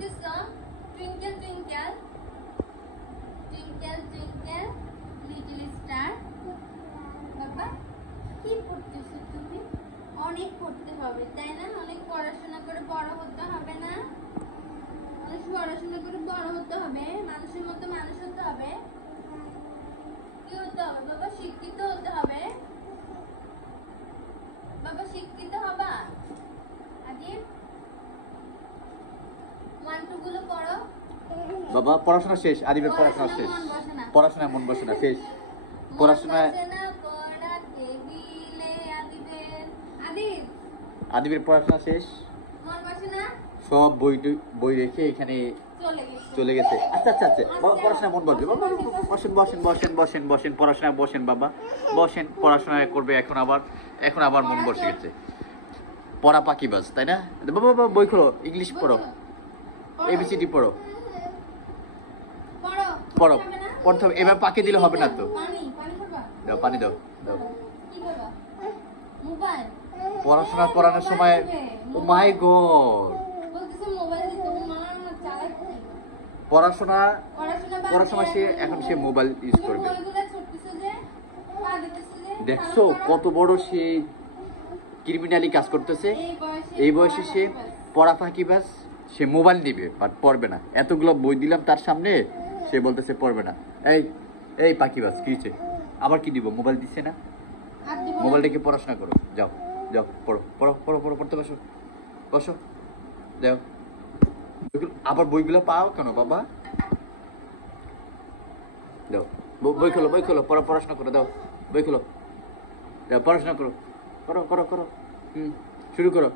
পড়তেছো? Twinkle twinkle twinkle twinkle little star. বাবা কি পড়তেছো তুমি? অনেক পড়তে হবে তাই না? অনেক পড়াশোনা করে বড় হতে হবে না? অনেক পড়াশোনা করে বড় হতে হবে, মানুষের মতো মানুষ হতে হবে। কি হতে হবে বাবা? শিক্ষিত হতে হবে। বাবা শিক্ষিত হবা? আদিব 1 2 গুলো পড়ো। বাবা পড়াশোনা শেষ, আদিবের পড়াশোনা শেষ। পড়াশোনায় মন বসে না, শেষ পড়াশোনায়। আদিবের পড়াশোনা শেষ, সব বই রেখে এখানে চলে গেছে। আচ্ছা আচ্ছা আচ্ছা বাবা পড়াশোনায় মন বসবে। বাবা বসেন বসেন বসেন বসেন বসেন, পড়াশোনায় বসেন বাবা, বসেন। পড়াশোনায় করবে এখন আবার মন বসে গেছে। পড়া পাকিবাজ তাই না? বাবা বাবা বই খোলো, ইংলিশ পড়ো, এবিসিডি পড়ো। পড়ো পড়তে হবে, এবার পাকিয়ে দিলে হবে না তো। দাও পানি দাও দাও। পড়াশোনা করানোর সময় ও মাই গড, পড়ার সময় এখন সে মোবাইল ইউজ করবে। দেখছো কত বড় সে ক্রিমিনালি কাজ করতেছে। এই বয়সে সে পড়া ফাঁকিবাজ, সে মোবাইল নিবে বাট পড়বে না। এতগুলো বই দিলাম তার সামনে, সে বলতেছে পড়বে না। এই পাখিবাজ কি হচ্ছে? আবার কি দিব? মোবাইল দিচ্ছে না, মোবাইল রেখে পড়াশোনা করো। যাও যাও পড়ো পড়ো পড়ো পড়ো, পড়তে বসো বসো। যাও আবার বইগুলো পাও কেন বাবা? দাও বই খোলো, বই খোলো, পড়াশোনা করো। দাও বই খোলো, দাও পড়াশোনা করো, করো করো করো। শুরু করো,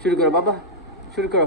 শুরু করো বাবা, শুরু করো।